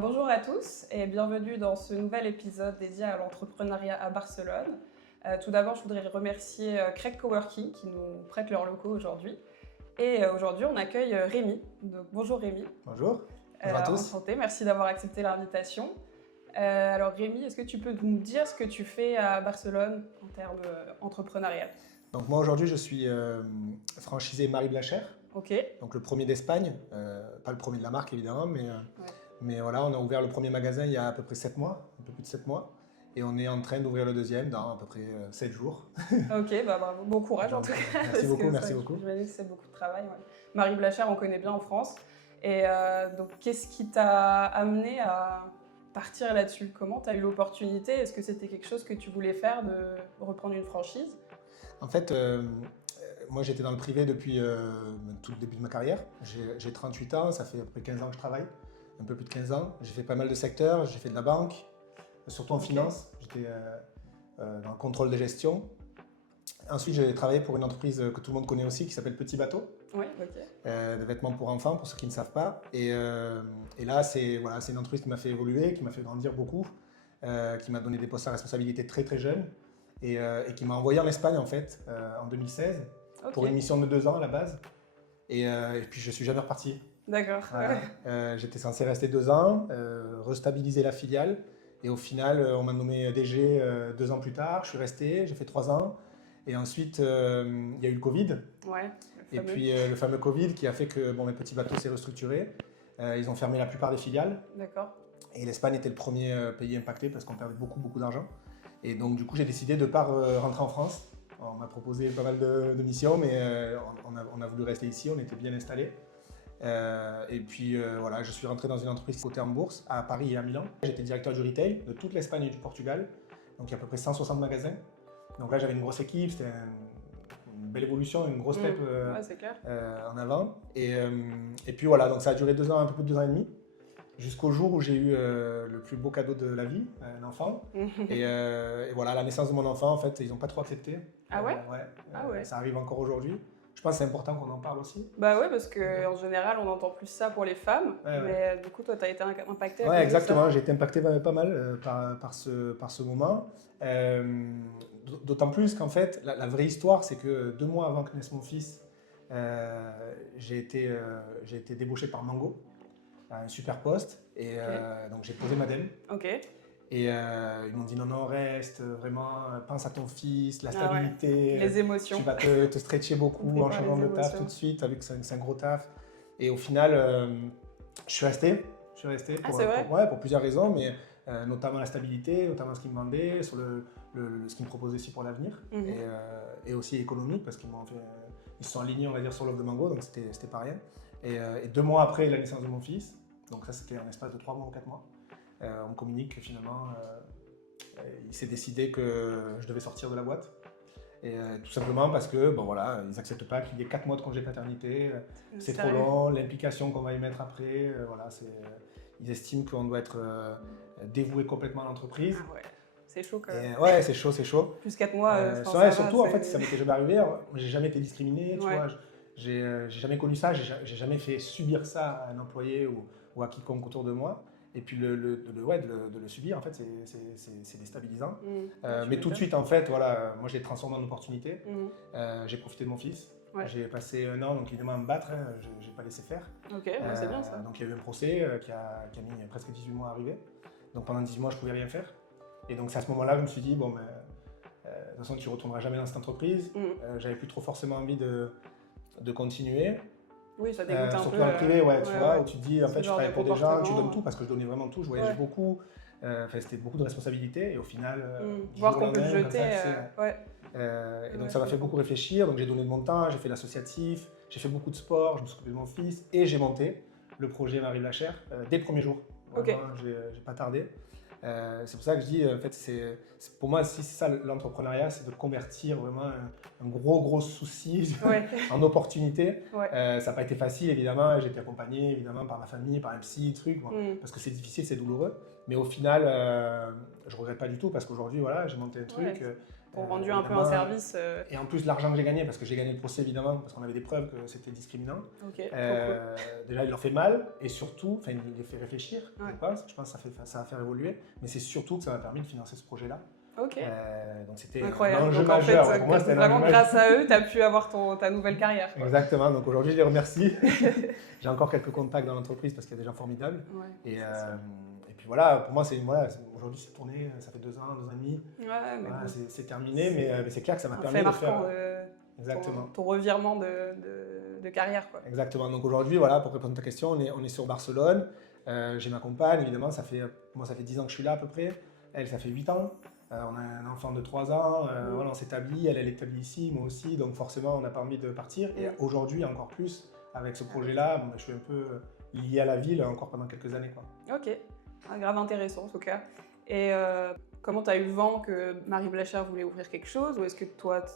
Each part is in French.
Bonjour à tous et bienvenue dans ce nouvel épisode dédié à l'entrepreneuriat à Barcelone. Tout d'abord, je voudrais remercier Craig Coworking qui nous prête leurs locaux aujourd'hui. Et aujourd'hui, on accueille Rémi. Donc, bonjour Rémi. Bonjour, bonjour à tous. Enchanté, merci d'avoir accepté l'invitation. Alors Rémi, est-ce que tu peux nous dire ce que tu fais à Barcelone en termes entrepreneurial? Donc moi aujourd'hui je suis franchisé Marie Blachère, Ok. donc le premier d'Espagne, pas le premier de la marque évidemment, mais voilà, on a ouvert le premier magasin il y a à peu près 7 mois, un peu plus de 7 mois, et on est en train d'ouvrir le deuxième dans à peu près 7 jours. Ok, bah bravo, bon courage en tout cas. Merci beaucoup, merci beaucoup. J'imagine que c'est beaucoup de travail. Ouais. Marie Blachère, on connaît bien en France. Et donc, qu'est-ce qui t'a amené à partir là-dessus? Comment tu as eu l'opportunité? Est-ce que c'était quelque chose que tu voulais faire, de reprendre une franchise? En fait, moi j'étais dans le privé depuis tout le début de ma carrière. J'ai 38 ans, ça fait à peu près 15 ans que je travaille, un peu plus de 15 ans. J'ai fait pas mal de secteurs, j'ai fait de la banque, surtout en finance. J'étais dans le contrôle de gestion. Ensuite, j'ai travaillé pour une entreprise que tout le monde connaît aussi, qui s'appelle Petit Bateau, Oui, ok. de vêtements pour enfants, pour ceux qui ne savent pas. Et là, c'est une entreprise qui m'a fait évoluer, qui m'a fait grandir beaucoup, qui m'a donné des postes à responsabilité très très jeunes, et qui m'a envoyé en Espagne en fait, en 2016, pour une mission de 2 ans à la base. Et puis je suis jamais reparti. D'accord. Voilà. J'étais censé rester 2 ans, restabiliser la filiale, et au final, on m'a nommé DG 2 ans plus tard. Je suis resté, j'ai fait 3 ans. Et ensuite, il y a eu le Covid. Ouais, Et puis le fameux Covid qui a fait que mes petits bateaux s'est restructuré. Ils ont fermé la plupart des filiales. D'accord. Et l'Espagne était le premier pays impacté parce qu'on perdait beaucoup, beaucoup d'argent. Et donc, du coup, j'ai décidé de ne pas rentrer en France. On m'a proposé pas mal de missions, mais on a voulu rester ici, on était bien installés. Et puis voilà, je suis rentré dans une entreprise cotée en bourse à Paris et à Milan. J'étais directeur du retail de toute l'Espagne et du Portugal. Donc, il y a à peu près 160 magasins. Donc là, j'avais une grosse équipe, c'était une belle évolution, une grosse step en avant. Et puis voilà, donc ça a duré 2 ans, un peu plus de 2 ans et demi, jusqu'au jour où j'ai eu le plus beau cadeau de la vie, un enfant. Et voilà, la naissance de mon enfant, en fait, ils n'ont pas trop accepté. Ah ouais? Ouais. Ça arrive encore aujourd'hui. Je pense que c'est important qu'on en parle aussi. Bah ouais, parce qu'en général, on entend plus ça pour les femmes. Mais du coup, toi, tu as été impacté. Ouais, exactement. J'ai été impacté pas mal par ce moment. D'autant plus qu'en fait, la vraie histoire, c'est que 2 mois avant que naisse mon fils, j'ai été débauché par Mango, un super poste. Et donc j'ai posé ma dème. Ok. Et ils m'ont dit non, reste, vraiment, pense à ton fils, la stabilité. Les émotions. Tu vas te stretcher beaucoup en changeant de taf tout de suite, avec c'est un gros taf. Et au final, je suis resté. Pour plusieurs raisons, mais notamment la stabilité, notamment ce qu'ils me demandaient, sur ce qu'ils me proposaient aussi pour l'avenir, et aussi économique, parce qu'ils se sont alignés, on va dire, sur l'offre de Mango, donc c'était pas rien. Et 2 mois après la naissance de mon fils, donc ça c'était en espace de 3 mois ou 4 mois, on me communique que finalement il s'est décidé que je devais sortir de la boîte. Et tout simplement parce que ils n'acceptent pas qu'il y ait 4 mois de congé paternité, c'est trop long, l'implication qu'on va y mettre après, ils estiment qu'on doit être dévoué complètement à l'entreprise. Ah ouais, c'est chaud quand même. Ouais, c'est chaud. Plus 4 mois, surtout en fait, ça m'était jamais arrivé, j'ai jamais été discriminé, tu vois, j'ai jamais connu ça, j'ai jamais fait subir ça à un employé ou à quiconque autour de moi. Et puis de le subir, en fait, c'est déstabilisant. Mais tout de suite, en fait, voilà, moi, je l'ai transformé en opportunité. J'ai profité de mon fils. Ouais. J'ai passé 1 an, donc évidemment, à me battre. Je n'ai pas laissé faire. Ok, c'est bien ça. Donc il y a eu un procès qui a mis presque 18 mois à arriver. Donc pendant 18 mois, je ne pouvais rien faire. Et donc c'est à ce moment-là que je me suis dit, de toute façon, tu ne retourneras jamais dans cette entreprise. J'avais plus trop forcément envie de continuer. Oui, ça dégoûte un peu. Surtout dans le privé, tu vois, où tu te dis, en fait, je travaille pour des gens, tu donnes tout, parce que je donnais vraiment tout, je voyageais beaucoup, c'était beaucoup de responsabilités, et au final, voir qu'on peut te jeter, et donc ça m'a fait beaucoup réfléchir, donc j'ai donné de mon temps, j'ai fait l'associatif, j'ai fait beaucoup de sport, je me suis occupé de mon fils, et j'ai monté le projet Marie Blachère dès le premier jour. J'ai pas tardé. C'est pour ça que je dis, en fait, pour moi, si c'est ça l'entrepreneuriat, c'est de convertir vraiment un gros souci en opportunité. Ça n'a pas été facile, évidemment. J'ai été accompagné, évidemment, par ma famille, par un psy, parce que c'est difficile, c'est douloureux. Mais au final, je ne regrette pas du tout, parce qu'aujourd'hui, voilà, j'ai monté un truc. T'ont rendu un peu un service. Et en plus, l'argent que j'ai gagné, parce que j'ai gagné le procès évidemment, parce qu'on avait des preuves que c'était discriminant. Okay, déjà, il leur fait mal, et surtout, il les fait réfléchir, je pense que ça va faire évoluer, mais c'est surtout que ça m'a permis de financer ce projet-là. Ok. Donc c'était incroyable. un enjeu donc, en majeur. fait, pour moi, vraiment grâce à eux, tu as pu avoir ta nouvelle carrière. Quoi. Exactement, donc aujourd'hui je les remercie. J'ai encore quelques contacts dans l'entreprise parce qu'il y a des gens formidables. Ouais, et puis voilà, pour moi, aujourd'hui c'est tourné, ça fait 2 ans, 2 ans et demi. Ouais, voilà, bon. c'est terminé, mais c'est clair que ça m'a permis de faire exactement. Ton revirement de carrière. Quoi. Exactement, donc aujourd'hui, voilà, pour répondre à ta question, on est sur Barcelone. J'ai ma compagne, évidemment, moi ça fait 10 ans que je suis là à peu près. Elle, ça fait 8 ans. On a un enfant de 3 ans, voilà, on s'établit, elle est établie ici, moi aussi, donc forcément on a pas envie de partir. Et aujourd'hui, encore plus, avec ce projet-là, je suis un peu lié à la ville encore pendant quelques années. Quoi. Ok, grave intéressant en tout cas. Et comment tu as eu le vent que Marie Blachère voulait ouvrir quelque chose, ou est-ce que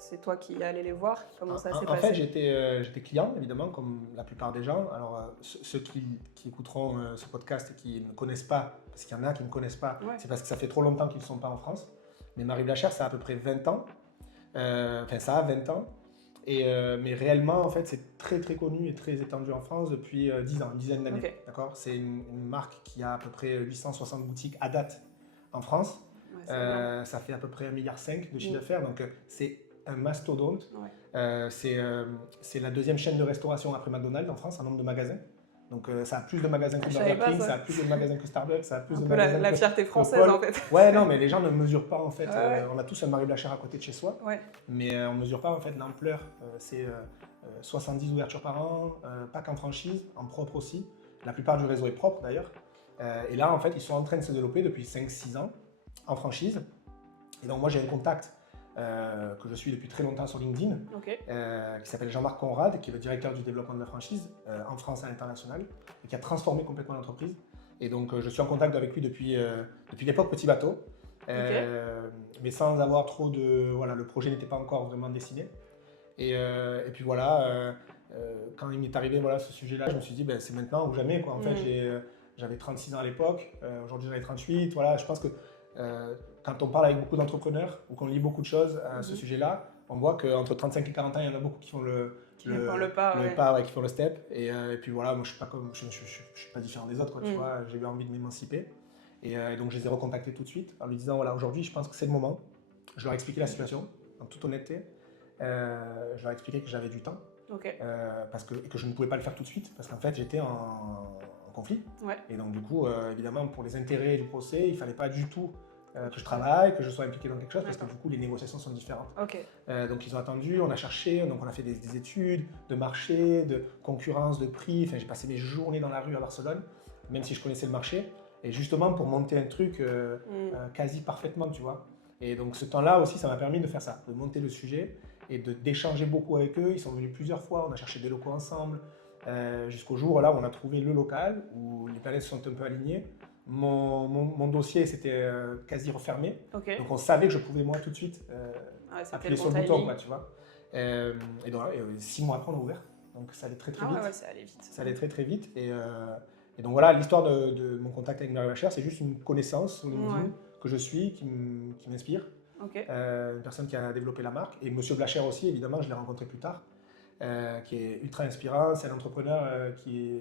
c'est toi qui allais les voir? Comment ça s'est passé? En fait, j'étais client, évidemment, comme la plupart des gens. Alors, ceux qui écouteront ce podcast et qui ne connaissent pas, parce qu'il y en a qui ne connaissent pas, c'est parce que ça fait trop longtemps qu'ils ne sont pas en France. Mais Marie Blachère, ça a à peu près 20 ans. Ça a 20 ans. Mais réellement, en fait, c'est très très connu et très étendu en France depuis 10 ans, une dizaine d'années. Okay. D'accord ? C'est une marque qui a à peu près 860 boutiques à date en France. Ouais, ça fait à peu près 1,5 milliard de chiffre d'affaires. Donc, c'est un mastodonte. Ouais. C'est la deuxième chaîne de restauration après McDonald's en France en nombre de magasins. Donc ça a plus de magasins que Burger King, ça a plus de magasins que Starbucks, ça a plus de magasins la fierté française en fait. Ouais, non, mais les gens ne mesurent pas en fait. On a tous un Marie Blachère à côté de chez soi, mais on ne mesure pas en fait l'ampleur. C'est 70 ouvertures par an, pas qu'en franchise, en propre aussi. La plupart du réseau est propre d'ailleurs. Et là en fait, ils sont en train de se développer depuis 5-6 ans en franchise. Et donc moi j'ai un contact que je suis depuis très longtemps sur LinkedIn, qui s'appelle Jean-Marc Conrad, qui est le directeur du développement de la franchise en France et à l'international, et qui a transformé complètement l'entreprise. Et donc je suis en contact avec lui depuis l'époque Petit Bateau, mais sans avoir trop de... Voilà, le projet n'était pas encore vraiment dessiné. Et puis voilà, quand il m'est arrivé ce sujet-là, je me suis dit c'est maintenant ou jamais. Quoi. En fait, j'avais 36 ans à l'époque, aujourd'hui j'en ai 38. Voilà, je pense que quand on parle avec beaucoup d'entrepreneurs ou qu'on lit beaucoup de choses à ce sujet-là, on voit qu'entre 35 et 40 ans, il y en a beaucoup qui font le pas, qui font le step. Et puis voilà, moi je suis pas différent des autres, quoi, tu vois, j'ai eu envie de m'émanciper. Et donc je les ai recontactés tout de suite en lui disant voilà, aujourd'hui je pense que c'est le moment. Je leur ai expliqué la situation en toute honnêteté. Je leur ai expliqué que j'avais du temps et que je ne pouvais pas le faire tout de suite parce qu'en fait j'étais en conflit. Et donc du coup, évidemment, pour les intérêts du procès, il ne fallait pas du tout que je travaille, que je sois impliqué dans quelque chose, parce que du coup, les négociations sont différentes. Donc ils ont attendu, on a cherché, donc on a fait des études de marché, de concurrence, de prix. Enfin, j'ai passé mes journées dans la rue à Barcelone, même si je connaissais le marché, et justement pour monter un truc quasi parfaitement, tu vois. Et donc ce temps-là aussi, ça m'a permis de faire ça, de monter le sujet et d'échanger beaucoup avec eux. Ils sont venus plusieurs fois, on a cherché des locaux ensemble. Jusqu'au jour là où on a trouvé le local, où les planètes sont un peu alignées. Mon dossier s'était quasi refermé, donc on savait que je pouvais moi tout de suite appuyer sur le bouton, quoi, tu vois. Et donc 6 mois après on a ouvert, donc ça allait très vite. Ça allait vite. Ça allait très vite et donc voilà, l'histoire de mon contact avec Marie Blachère, c'est juste une connaissance sur LinkedIn que je suis, qui m'inspire. Une personne qui a développé la marque, et Monsieur Blachère aussi, évidemment, je l'ai rencontré plus tard. Qui est ultra inspirant. C'est un entrepreneur qui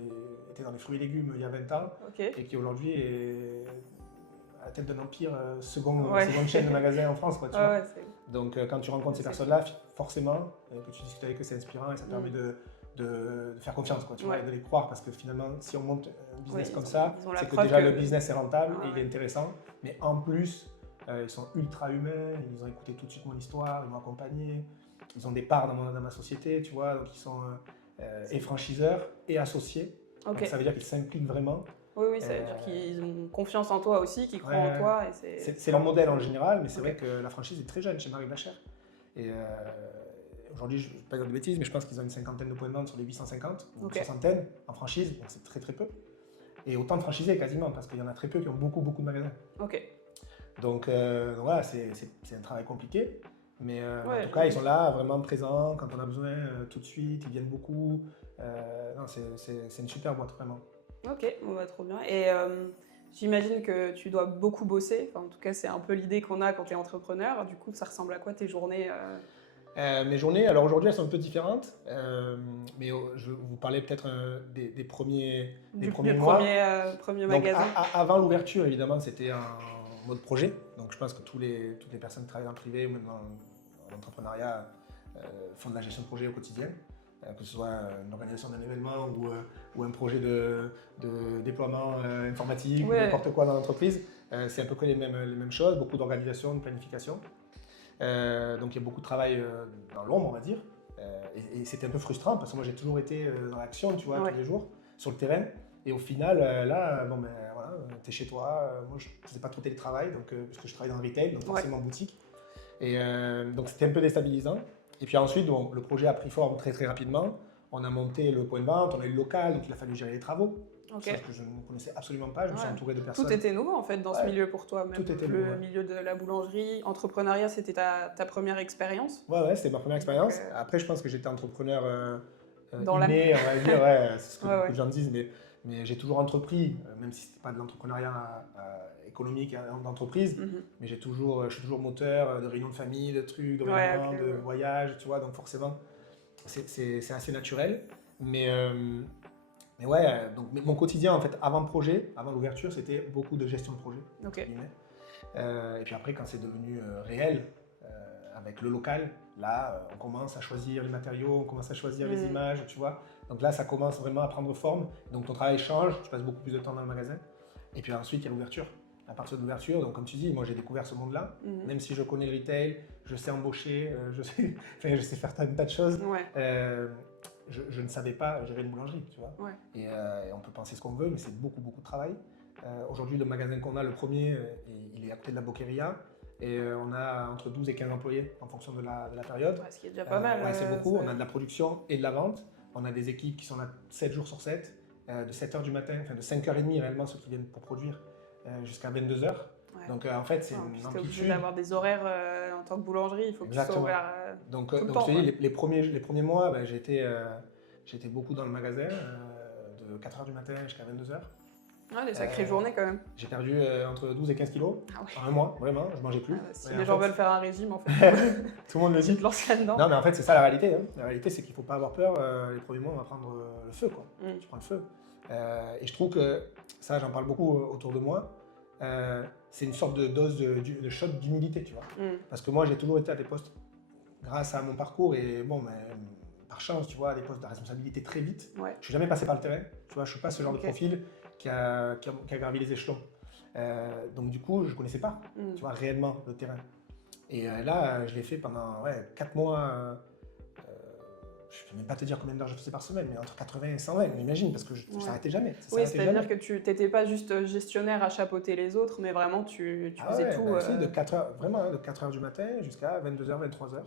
était dans les fruits et légumes il y a 20 ans et qui aujourd'hui est à la tête d'un empire, seconde chaîne de magasins en France. Quoi, tu vois. Donc quand tu rencontres ces personnes-là, forcément, que tu discutes avec eux, c'est inspirant et ça permet de faire confiance, quoi, tu vois, et de les croire, parce que finalement, si on monte un business comme ça, c'est que déjà le business est rentable et il est intéressant, mais en plus, ils sont ultra humains, ils ont écouté tout de suite mon histoire, ils m'ont accompagné. Ils ont des parts dans ma société, tu vois, donc ils sont et franchiseurs et associés. Donc ça veut dire qu'ils s'impliquent vraiment. Oui, ça veut dire qu'ils ont confiance en toi aussi, qu'ils croient en toi. C'est leur modèle en général, mais c'est vrai que la franchise est très jeune chez Marie Blachère. Et aujourd'hui, je ne vais pas dire de bêtises, mais je pense qu'ils ont une 50aine de points de vente sur les 850, ou une 60aine en franchise, donc c'est très très peu. Et autant de franchisés quasiment, parce qu'il y en a très peu qui ont beaucoup de magasins. Donc voilà, c'est un travail compliqué. Mais en tout cas, ils sont là, vraiment présents, quand on a besoin, tout de suite, ils viennent beaucoup. Non, c'est une super boîte, vraiment. Ok, bon, trop bien. Et J'imagine que tu dois beaucoup bosser. Enfin, en tout cas, c'est un peu l'idée qu'on a quand tu es entrepreneur. Du coup, ça ressemble à quoi tes journées Mes journées, alors aujourd'hui, elles sont un peu différentes, mais je vous parlais peut-être des premiers mois. Premier Donc, magasin. avant l'ouverture, évidemment, c'était un mode projet. Donc, je pense que toutes les personnes qui travaillent dans le privé ou même dans l'entrepreneuriat font de la gestion de projet au quotidien, que ce soit une organisation d'un événement ou un projet de déploiement informatique ou n'importe quoi dans l'entreprise. C'est un peu que les mêmes choses, beaucoup d'organisation, de planification. Donc il y a beaucoup de travail dans l'ombre, on va dire. Et c'était un peu frustrant parce que moi j'ai toujours été dans l'action, tu vois, tous les jours, sur le terrain. Et au final, là, bon, ben voilà, t'es chez toi. Moi je faisais pas trop télétravail, donc, parce que je travaille dans le retail, donc forcément en boutique. Et donc c'était un peu déstabilisant. Et puis ensuite, bon, le projet a pris forme très très rapidement. On a monté le point de vente, on a eu le local, donc il a fallu gérer les travaux. Okay. Chose que je ne connaissais absolument pas, je me suis entouré de personnes. Tout était nouveau en fait dans ce milieu pour toi, même tout était le milieu de la boulangerie, entrepreneuriat, c'était ta première expérience? Ouais, c'était ma première expérience. Après, je pense que j'étais entrepreneur dans inné, on va dire, c'est ce que beaucoup de gens disent, mais j'ai toujours entrepris, même si c'était pas de l'entrepreneuriat économique d'entreprise, mais je suis toujours moteur de réunions de famille, de trucs, de réunions, de voyages, tu vois, donc forcément, c'est assez naturel. Mais ouais, donc mon quotidien, en fait, avant le projet, avant l'ouverture, c'était beaucoup de gestion de projet. Et puis après, quand c'est devenu réel, avec le local, là, on commence à choisir les matériaux, on commence à choisir les images, tu vois. Donc là, ça commence vraiment à prendre forme. Donc ton travail change, tu passes beaucoup plus de temps dans le magasin. Et puis ensuite, il y a l'ouverture. À partir de l'ouverture, donc comme tu dis, moi j'ai découvert ce monde-là. Même si je connais le retail, je sais embaucher, je sais faire un tas de choses. Je ne savais pas gérer une boulangerie, tu vois. Et on peut penser ce qu'on veut, mais c'est beaucoup, beaucoup de travail. Aujourd'hui, le magasin qu'on a, le premier, il est à côté de la Boqueria. Et on a entre 12 et 15 employés en fonction de la période. Ce qui est déjà pas mal. C'est beaucoup. On a de la production et de la vente. On a des équipes qui sont là 7 jours sur 7, de 7h du matin, enfin de 5h30 réellement, ceux qui viennent pour produire, jusqu'à 22h. Donc en fait, c'est une amplitude. Tu es obligé d'avoir des horaires en tant que boulangerie, il faut que tu sois ouvert donc, tout le temps. Je te dis, les premiers mois, j'étais beaucoup dans le magasin, de 4h du matin jusqu'à 22h. Des sacrées journées quand même. J'ai perdu entre 12 et 15 kilos en un mois, vraiment, je mangeais plus. Si les gens veulent faire un régime, en fait, tout le monde le dit. dedans. Non, mais en fait, c'est ça la réalité. Hein. La réalité, c'est qu'il ne faut pas avoir peur. Les premiers mois, on va prendre le feu, quoi. Tu prends le feu. Et je trouve que, ça, j'en parle beaucoup autour de moi, c'est une sorte de dose de shot d'humilité, tu vois. Parce que moi, j'ai toujours été à des postes, grâce à mon parcours et bon, par chance, tu vois, à des postes de responsabilité très vite. Je ne suis jamais passé par le terrain. Tu vois, je ne suis pas ce genre de profil qui a gravi les échelons. Donc du coup, je ne connaissais pas, tu vois, réellement le terrain. Et là, je l'ai fait pendant 4 mois. Je ne peux même pas te dire combien d'heures je faisais par semaine, mais entre 80 et 120, on imagine, parce que ça ne s'arrêtait jamais. C'est-à-dire que tu n'étais pas juste gestionnaire à chapeauter les autres, mais vraiment tu faisais tout. De 4h, vraiment, de 4h du matin jusqu'à 22h, 23h,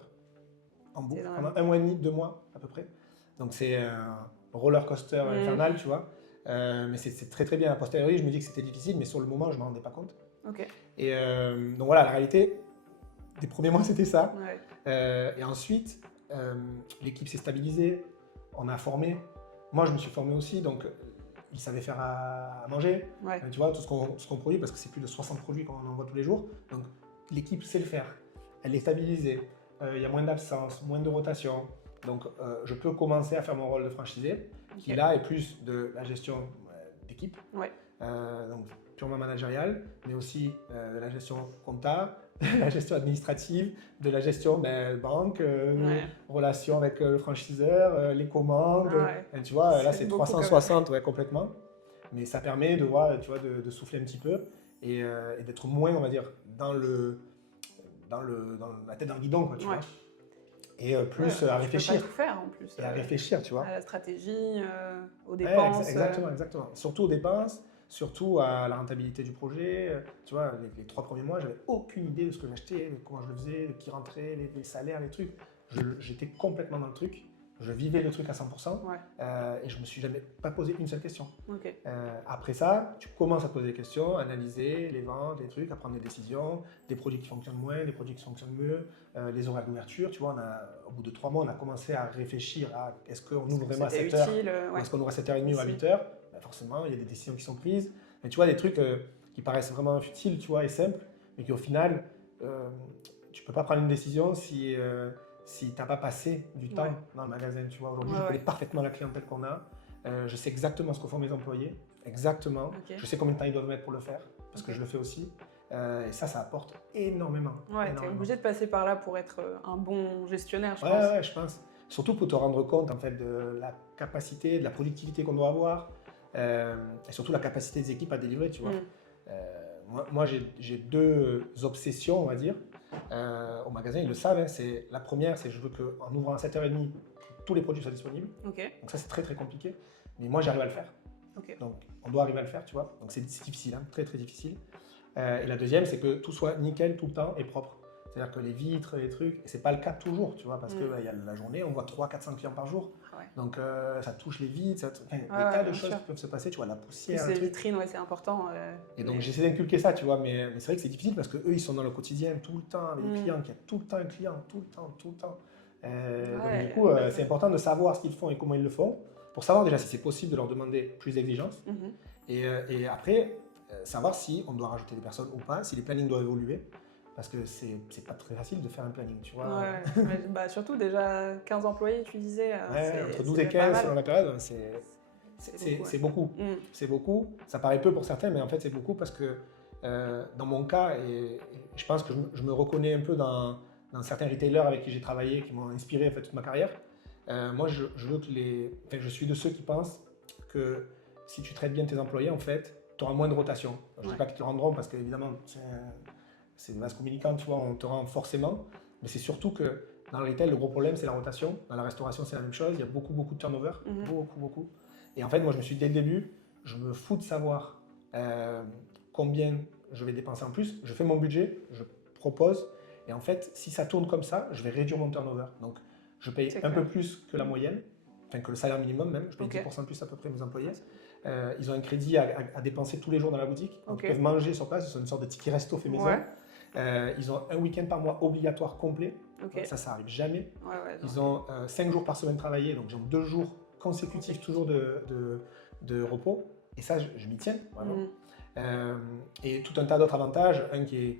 en boucle, pendant 1 mois et demi, 2 mois à peu près. Donc c'est un roller coaster infernal, tu vois. Mais c'est très très bien. A posteriori, je me dis que c'était difficile, mais sur le moment, je ne m'en rendais pas compte. Et donc voilà, la réalité, des premiers mois, c'était ça. Et ensuite, l'équipe s'est stabilisée, on a formé. Moi, je me suis formé aussi, donc ils savaient faire à manger. Tu vois, tout ce qu'on produit, parce que c'est plus de 60 produits qu'on envoie tous les jours. Donc l'équipe sait le faire. Elle est stabilisée. Il y a moins d'absence, moins de rotation. Donc je peux commencer à faire mon rôle de franchisé, qui là est plus de la gestion d'équipe, donc purement managériale, mais aussi de la gestion comptable, de la gestion administrative, de la gestion banque, relations avec le franchiseur, les commandes. Tu vois, là c'est 360 complètement. Mais ça permet de, tu vois, de souffler un petit peu et d'être moins, on va dire, dans la tête dans le guidon, quoi, tu vois. Et plus à réfléchir. Tu peux pas tout faire en plus. Et à réfléchir, tu vois. À la stratégie, aux dépenses. Exactement. Surtout aux dépenses, surtout à la rentabilité du projet. Tu vois, les 3 premiers mois, j'avais aucune idée de ce que j'achetais, de comment je le faisais, de qui rentrait, les salaires, les trucs. J'étais complètement dans le truc. Je vivais le truc à 100% et je me suis jamais pas posé une seule question. Après ça, tu commences à te poser des questions, analyser les ventes, les trucs, à prendre des décisions, des produits qui fonctionnent moins, des produits qui fonctionnent mieux, les horaires d'ouverture. Tu vois, au bout de 3 mois, on a commencé à réfléchir à est-ce qu'on ouvre vraiment à 7h ou est-ce qu'on ouvre à 7h30 ou à 8h. Forcément, il y a des décisions qui sont prises. Mais tu vois, des trucs qui paraissent vraiment futiles, tu vois, et simples, mais qui au final, tu peux pas prendre une décision si t'as pas passé du temps dans le magasin, tu vois. Aujourd'hui, je connais parfaitement la clientèle qu'on a. Je sais exactement ce que font mes employés, exactement. Okay. Je sais combien de temps ils doivent mettre pour le faire, parce que je le fais aussi. Et ça apporte énormément. Ouais, tu es obligé de passer par là pour être un bon gestionnaire, je pense. Ouais, je pense. Surtout pour te rendre compte en fait, de la capacité, de la productivité qu'on doit avoir, et surtout la capacité des équipes à délivrer, tu vois. Moi j'ai 2 obsessions, on va dire. Au magasin, ils le savent. La première, c'est je veux qu'en ouvrant à 7h30, tous les produits soient disponibles. Okay. Donc ça, c'est très très compliqué. Mais moi, j'arrive à le faire. Okay. Donc on doit arriver à le faire, tu vois. Donc c'est difficile, hein, très très difficile. Et la deuxième, c'est que tout soit nickel tout le temps et propre. C'est-à-dire que les vitres, les trucs, et c'est pas le cas toujours, tu vois, parce que y a la journée, on voit 300-400 clients par jour. Ouais. Donc ça touche les vitres, des tas de choses qui peuvent se passer, tu vois, la poussière. Les vitrines, c'est important. Et donc j'essaie d'inculquer ça, tu vois, mais c'est vrai que c'est difficile parce qu'eux, ils sont dans le quotidien tout le temps, avec des clients, qui a tout le temps un client, tout le temps. Donc du coup, c'est important de savoir ce qu'ils font et comment ils le font, pour savoir déjà si c'est possible de leur demander plus d'exigences, et après, savoir si on doit rajouter des personnes ou pas, si les plannings doivent évoluer. Parce que c'est pas très facile de faire un planning, tu vois. Ouais, surtout déjà 15 employés, tu disais. Entre 12 et 15 selon la période, c'est beaucoup. C'est beaucoup. Ça paraît peu pour certains, mais en fait c'est beaucoup parce que dans mon cas, et je pense que je me reconnais un peu dans certains retailers avec qui j'ai travaillé, qui m'ont inspiré en fait, toute ma carrière. Moi, je veux que je suis de ceux qui pensent que si tu traites bien tes employés, en fait, tu auras moins de rotation. Je ne dis pas qu'ils te rendront parce qu'évidemment, c'est une masse communicante, tu vois, on te rend forcément, mais c'est surtout que dans le retail, le gros problème, c'est la rotation. Dans la restauration, c'est la même chose, il y a beaucoup de turnover, beaucoup. Et en fait, moi, je me suis dit dès le début, je me fous de savoir combien je vais dépenser en plus. Je fais mon budget, je propose, et en fait, si ça tourne comme ça, je vais réduire mon turnover. Donc, je paye un peu plus que la moyenne, enfin que le salaire minimum même, je paye 10% de plus à peu près mes employés. Ils ont un crédit à dépenser tous les jours dans la boutique, donc ils peuvent manger sur place, ils ont une sorte de ticket resto fait maison. Ils ont un week-end par mois obligatoire complet, ça arrive jamais. Ils ont 5 jours par semaine travaillés, donc ils ont 2 jours consécutifs toujours de repos, et ça je m'y tiens vraiment. Et tout un tas d'autres avantages, un qui est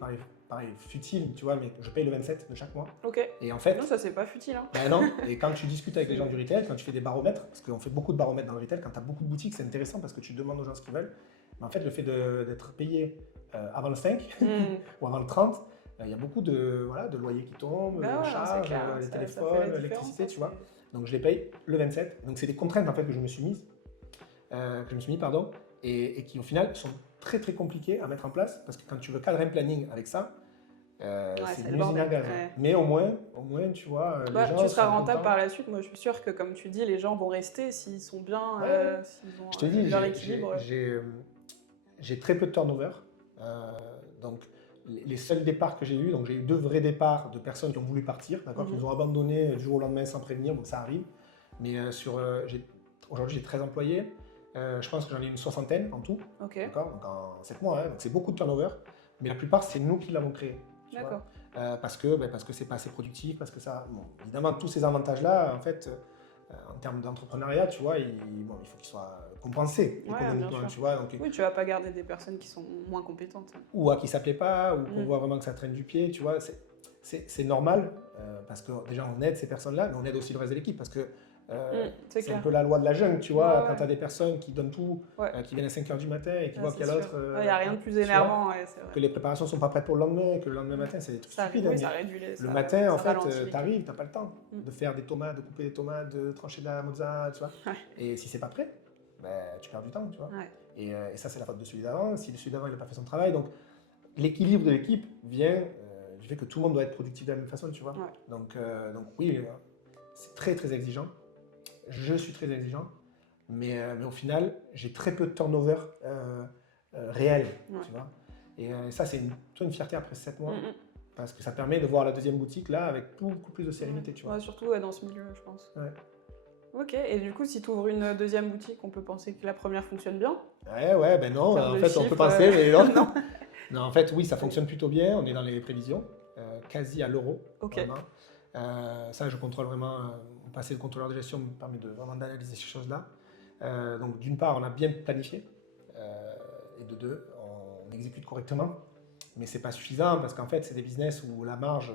pareil futile, tu vois, mais je paye le 27 de chaque mois. Et en fait, non, ça c'est pas futile. Hein. Ben non, et quand tu discutes avec les gens du retail, quand tu fais des baromètres, parce qu'on fait beaucoup de baromètres dans le retail, quand tu as beaucoup de boutiques, c'est intéressant parce que tu demandes aux gens ce qu'ils veulent. Mais en fait, le fait d'être payé avant le 5 ou avant le 30, il y a beaucoup de loyers qui tombent, de charges, les téléphones, l'électricité, tu vois. Donc je les paye le 27. Donc c'est des contraintes en fait que je me suis mis, et qui au final sont très très compliquées à mettre en place, parce que quand tu veux cadrer un planning avec ça, c'est une usine à gaz. Mais au moins, tu vois, les gens tu seras rentable contents. Par la suite. Moi, je suis sûre que, comme tu dis, les gens vont rester s'ils sont bien, s'ils ont je te dis, leur équilibre. J'ai très peu de turnover. Donc, les seuls départs que j'ai eu, donc j'ai eu 2 vrais départs de personnes qui ont voulu partir, qui nous ont abandonnés du jour au lendemain sans prévenir, donc ça arrive. Mais aujourd'hui, j'ai 13 employés. Je pense que j'en ai une 60aine en tout. D'accord, donc en 7 mois, donc c'est beaucoup de turnover. Mais la plupart, c'est nous qui l'avons créé. D'accord. Parce que c'est pas assez productif, parce que ça... Bon, évidemment, tous ces avantages-là, en fait, en termes d'entrepreneuriat, tu vois, il faut qu'ils soient compensés économiquement, tu vois. Donc, oui, tu vas pas garder des personnes qui sont moins compétentes. Ou à qui ça plaît pas, ou qu'on voit vraiment que ça traîne du pied, tu vois. C'est normal, parce que déjà, on aide ces personnes-là, mais on aide aussi le reste de l'équipe, parce que c'est un peu la loi de la jungle, tu vois, quand tu as des personnes qui donnent tout, qui viennent à 5h du matin et qui voient qu'il y a l'autre... Il n'y a rien de plus énervant. Que les préparations ne sont pas prêtes pour le lendemain, que le lendemain matin, c'est des trucs stupides. Le matin, en fait, tu arrives, tu n'as pas le temps de faire des tomates, de couper des tomates, de trancher de la mozza, tu vois. Et si c'est pas prêt, tu perds du temps, tu vois. Et ça, c'est la faute de celui d'avant. Si celui d'avant, il n'a pas fait son travail. Donc, l'équilibre de l'équipe vient du fait que tout le monde doit être productif de la même façon, tu vois. Donc oui, c'est très, très exigeant. Je suis très exigeant, mais au final, j'ai très peu de turnover réel, tu vois. Et ça, c'est une fierté après 7 mois, parce que ça permet de voir la deuxième boutique là avec beaucoup plus de sérénité, tu vois. Surtout dans ce milieu, je pense. Ok, et du coup, si tu ouvres une deuxième boutique, on peut penser que la première fonctionne bien? Ben non, en fait, on peut penser, mais non. Non, en fait, oui, ça fonctionne plutôt bien, on est dans les prévisions, quasi à l'euro, vraiment. Ça, je contrôle vraiment... passer le contrôleur de gestion me permet vraiment d'analyser ces choses-là. Donc d'une part, on a bien planifié, et de deux, on exécute correctement. Mais ce n'est pas suffisant parce qu'en fait, c'est des business où la marge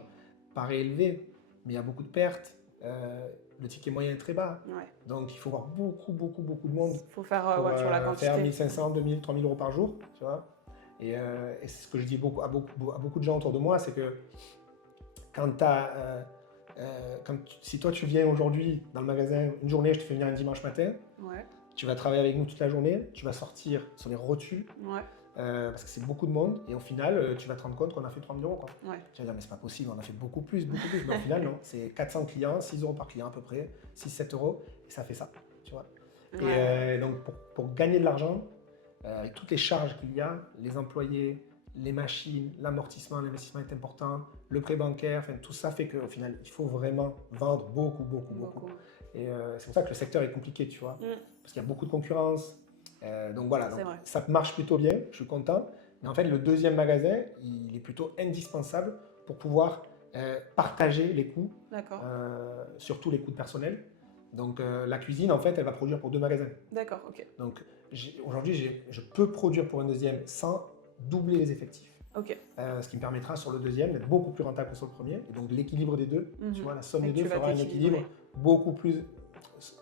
paraît élevée, mais il y a beaucoup de pertes. Le ticket moyen est très bas. Ouais. Donc, il faut avoir beaucoup de monde. Il faut faire, sur la quantité. Faire 1500, 2000, 3000 euros par jour. Tu vois. Et c'est ce que je dis à beaucoup de gens autour de moi, c'est que si toi tu viens aujourd'hui dans le magasin, une journée, je te fais venir un dimanche matin, ouais. Tu vas travailler avec nous toute la journée, tu vas sortir sur les rotules, ouais. Parce que c'est beaucoup de monde, et au final, tu vas te rendre compte qu'on a fait 3000 euros. Quoi. Ouais. Tu vas dire, mais c'est pas possible, on a fait beaucoup plus. Mais au final, non, c'est 400 clients, 6 euros par client à peu près, 6-7 euros, et ça fait ça. Tu vois. Ouais. Et donc, pour gagner de l'argent, avec toutes les charges qu'il y a, les employés, les machines, l'amortissement, l'investissement est important, le prêt bancaire, enfin, tout ça fait qu'au final, il faut vraiment vendre beaucoup. Et c'est pour ça que le secteur est compliqué, tu vois, parce qu'il y a beaucoup de concurrence. Donc voilà, ça marche plutôt bien, je suis content. Mais en fait, le deuxième magasin, il est plutôt indispensable pour pouvoir partager les coûts, surtout les coûts de personnel. Donc la cuisine, en fait, elle va produire pour 2 magasins. D'accord, ok. Donc aujourd'hui, je peux produire pour un deuxième sans doubler les effectifs. Okay. Ce qui me permettra sur le deuxième d'être beaucoup plus rentable que sur le premier. Et donc l'équilibre des deux, tu vois, la somme des deux fera un équilibre beaucoup plus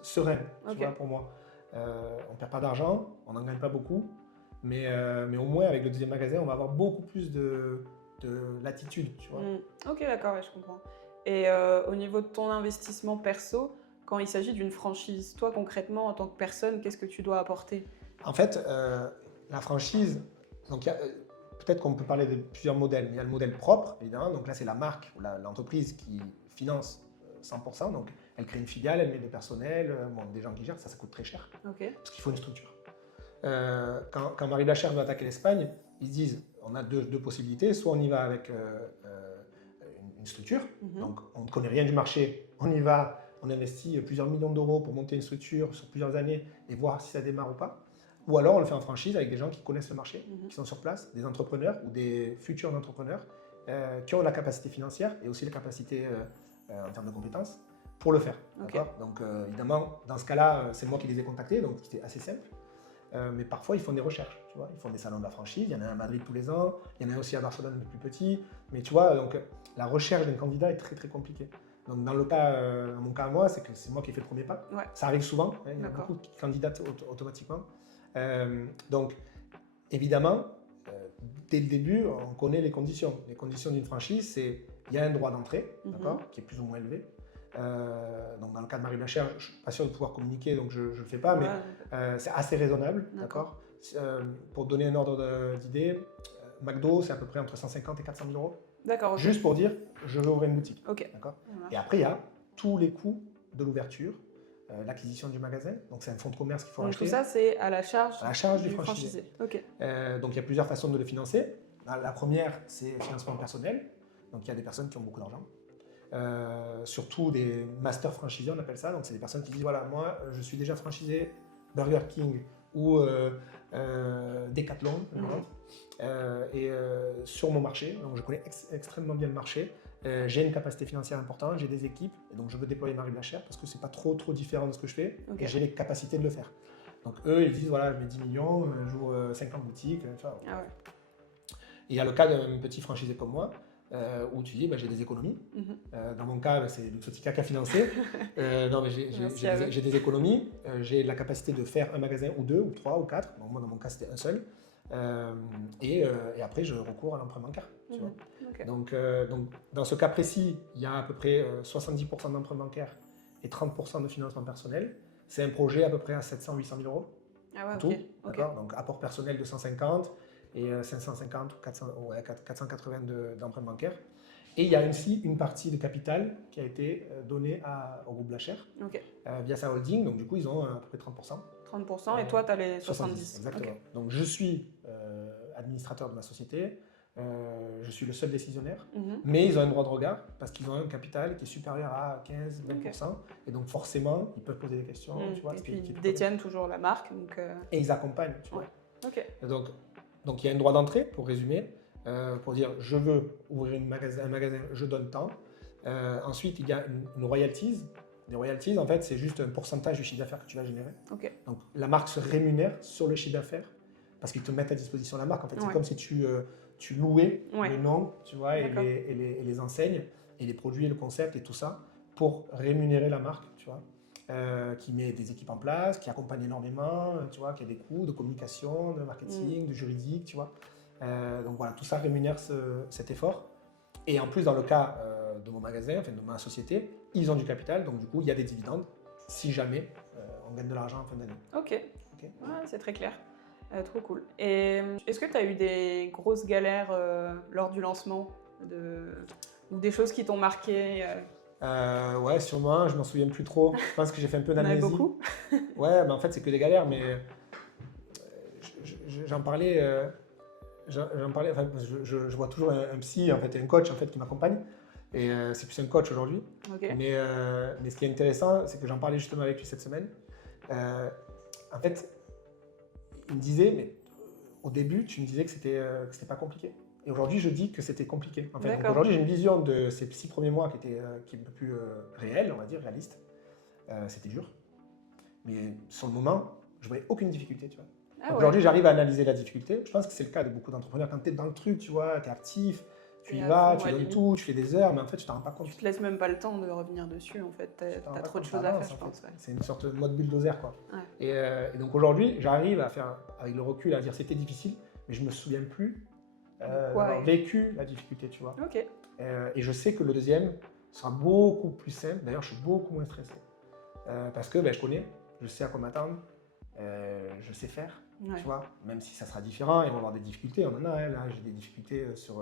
serein, tu vois, pour moi. On ne perd pas d'argent, on n'en gagne pas beaucoup, mais au moins avec le deuxième magasin, on va avoir beaucoup plus de latitude, tu vois. Ok, d'accord, je comprends. Et au niveau de ton investissement perso, quand il s'agit d'une franchise, toi concrètement, en tant que personne, qu'est-ce que tu dois apporter? En fait, la franchise, donc peut-être qu'on peut parler de plusieurs modèles. Il y a le modèle propre, évidemment, donc là c'est la marque ou l'entreprise qui finance 100%, donc elle crée une filiale, elle met du personnel, des gens qui gèrent, ça coûte très cher, parce qu'il faut une structure. Quand Marie Blachère veut attaquer l'Espagne, ils se disent, on a deux possibilités, soit on y va avec une structure, donc on ne connaît rien du marché, on y va, on investit plusieurs millions d'euros pour monter une structure sur plusieurs années et voir si ça démarre ou pas. Ou alors on le fait en franchise avec des gens qui connaissent le marché, qui sont sur place, des entrepreneurs ou des futurs entrepreneurs qui ont la capacité financière et aussi la capacité en termes de compétences pour le faire. Donc évidemment, dans ce cas-là, c'est moi qui les ai contactés, donc c'était assez simple. Mais parfois, ils font des recherches, tu vois. Ils font des salons de la franchise, il y en a un à Madrid tous les ans, il y en a aussi à Barcelone le plus petit. Mais tu vois, donc la recherche d'un candidat est très compliquée. Donc dans mon cas, moi, c'est que c'est moi qui ai fait le premier pas. Ouais. Ça arrive souvent, il y a beaucoup qui candidatent automatiquement. Donc, évidemment, dès le début, on connaît les conditions. Les conditions d'une franchise, c'est il y a un droit d'entrée, qui est plus ou moins élevé. Donc, dans le cas de Marie Blachère, je ne suis pas sûr de pouvoir communiquer, donc je ne le fais pas, mais c'est assez raisonnable. D'accord. Pour donner un ordre d'idée, McDo, c'est à peu près entre 150 et 400 000 euros. D'accord. Juste pour dire, je veux ouvrir une boutique. D'accord. Et après, il y a tous les coûts de l'ouverture. L'acquisition du magasin, donc c'est un fonds de commerce qu'il faut acheter. Tout ça, c'est à la charge du franchisé. Donc il y a plusieurs façons de le financer. La première, c'est le financement personnel. Donc il y a des personnes qui ont beaucoup d'argent. Surtout des master franchisés, on appelle ça. Donc c'est des personnes qui disent, voilà, moi, je suis déjà franchisé Burger King ou Decathlon, sur mon marché. Donc je connais extrêmement bien le marché. J'ai une capacité financière importante, j'ai des équipes, et donc je veux déployer Marie Blachère parce que c'est pas trop différent de ce que je fais, et j'ai les capacités de le faire. Donc eux, ils disent, voilà, je mets 10 millions, j'ouvre 50 boutiques, enfin, Et il y a le cas d'un petit franchisé comme moi, où tu dis, j'ai des économies. Dans mon cas, c'est Luxottica qui a financé. Non, mais j'ai des économies, j'ai la capacité de faire un magasin ou 2, ou 3, ou 4. Donc moi, dans mon cas, c'était un seul. Et après, je recours à l'emprunt bancaire. Tu vois. Donc, dans ce cas précis, il y a à peu près 70% d'emprunt bancaire et 30% de financement personnel. C'est un projet à peu près à 700-800 000 euros. Tout. Donc, apport personnel de 150 et 550 ou 480 d'emprunt bancaire. Et il y a aussi une partie de capital qui a été donnée au groupe Blachère via sa holding. Donc, du coup, ils ont à peu près 30%. 30% et toi, tu as les 70%. Exactement. Donc, je suis administrateur de ma société. Je suis le seul décisionnaire, mais ils ont un droit de regard parce qu'ils ont un capital qui est supérieur à 15-20%, et donc forcément ils peuvent poser des questions. Tu vois, et puis ils détiennent toujours la marque. Et ils accompagnent. Tu vois. Donc il y a un droit d'entrée, pour résumer, pour dire je veux ouvrir un magasin, je donne tant. Ensuite il y a une royalties. Les royalties, en fait, c'est juste un pourcentage du chiffre d'affaires que tu vas générer. Donc la marque se rémunère sur le chiffre d'affaires. parce qu'ils te mettent à disposition la marque. En fait, c'est comme si tu louais le nom, tu vois, et les enseignes, et les produits, et le concept, et tout ça, pour rémunérer la marque, tu vois. Qui met des équipes en place, qui accompagne énormément, tu vois, qui a des coûts de communication, de marketing, de juridique, tu vois. Donc voilà, tout ça rémunère cet effort. Et en plus, dans le cas de mon magasin, enfin de ma société, ils ont du capital, donc du coup, il y a des dividendes si jamais on gagne de l'argent en fin d'année. Ok. Ouais, c'est très clair. Trop cool. Et est-ce que tu as eu des grosses galères lors du lancement ou des choses qui t'ont marqué Ouais, sûrement, je m'en souviens plus trop. Je pense que j'ai fait un peu d'amnésie. Il y en a beaucoup. Ouais, mais en fait, c'est que des galères, mais j'en parlais. Enfin, je vois toujours un psy, en fait, un coach en fait, qui m'accompagne. Et c'est plus un coach aujourd'hui. Okay. Mais ce qui est intéressant, c'est que j'en parlais justement avec lui cette semaine. En fait, il me disait, mais au début, tu me disais que c'était pas compliqué. Et aujourd'hui, je dis que c'était compliqué. En fait, aujourd'hui, j'ai une vision de ces 6 premiers mois qui est un peu plus réelle, on va dire, réaliste. C'était dur. Mais sur le moment, je voyais aucune difficulté, tu vois. Aujourd'hui, j'arrive à analyser la difficulté. Je pense que c'est le cas de beaucoup d'entrepreneurs. Quand tu es dans le truc, tu vois, tu es actif, tu y vas, tu donnes tout, tu fais des heures, mais en fait, tu t'en rends pas compte. Tu te laisses même pas le temps de revenir dessus, en fait. Tu as trop de choses à faire, je pense. Ouais. C'est une sorte de mode bulldozer, quoi. Ouais. Et donc aujourd'hui, j'arrive à faire, avec le recul, à dire c'était difficile, mais je me souviens plus d'avoir vécu la difficulté, tu vois. Okay. Et je sais que le deuxième sera beaucoup plus simple. D'ailleurs, je suis beaucoup moins stressé. Parce que je connais, je sais à quoi m'attendre, je sais faire, tu vois, même si ça sera différent, et on va avoir des difficultés, on en a, hein, là j'ai des difficultés sur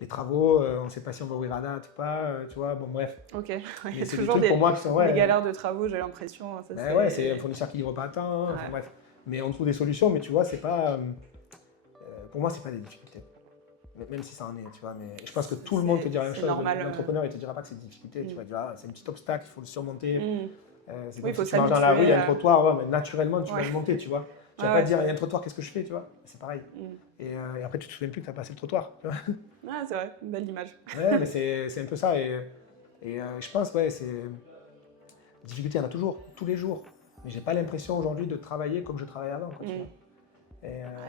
les travaux, on ne sait pas si on va ouvrir à date ou pas, tu vois, bon bref. Ok, il y a c'est toujours pour moi qui sont, des galères de travaux, j'ai l'impression. Ouais, c'est un fournisseur qui livre pas à temps, enfin, bref. Mais on trouve des solutions, mais tu vois, c'est pas, pour moi, c'est pas des difficultés. Même si ça en est, tu vois, mais je pense que tout le monde te dira la même chose. L'entrepreneur, il te dira pas que c'est des difficultés, tu vas dire, c'est un petit obstacle, il faut le surmonter. C'est comme si tu marches dans la rue, il y a un trottoir, mais naturellement tu vas le monter, tu vois. Tu vas pas dire il y a un trottoir, qu'est-ce que je fais, tu vois. C'est pareil. Et après tu te souviens plus que tu as passé le trottoir, tu vois. Ah, c'est vrai, une belle image. Ouais, mais c'est un peu ça. Et je pense, ouais, c'est. Difficulté, il y en a toujours, tous les jours. Mais j'ai pas l'impression aujourd'hui de travailler comme je travaillais avant, quoi, tu vois.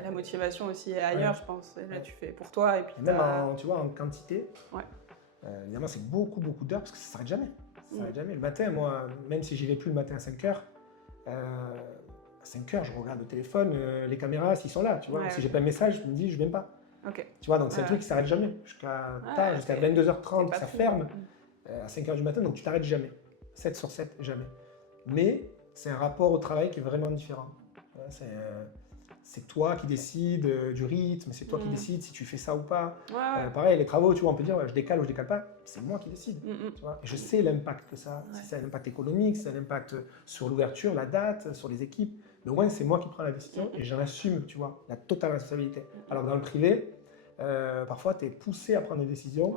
La motivation aussi est ailleurs, je pense. Et là, tu fais pour toi. Et puis même tu vois, en quantité, évidemment, c'est beaucoup d'heures parce que ça s'arrête jamais. Ça s'arrête jamais. Le matin, moi, même si j'y vais plus le matin à 5h, à 5h, je regarde le téléphone, les caméras, s'ils sont là, tu vois. Si j'ai pas un message, je me dis, je viens pas. Okay. Tu vois, donc c'est un truc qui s'arrête jamais. Jusqu'à 22h30, ça ferme. À 5h du matin, donc tu t'arrêtes jamais. 7 sur 7, jamais. Mais c'est un rapport au travail qui est vraiment différent. C'est toi qui décides du rythme, c'est toi qui décides si tu fais ça ou pas. Pareil, les travaux, tu vois, on peut dire je décale ou je décale pas, c'est moi qui décide. Tu vois. Et je sais l'impact que ça a. Si ça a un impact économique, si ça a un impact sur l'ouverture, la date, sur les équipes. Mais au moins, c'est moi qui prends la décision et j'en assume, tu vois, la totale responsabilité. Alors dans le privé, parfois, tu es poussé à prendre des décisions.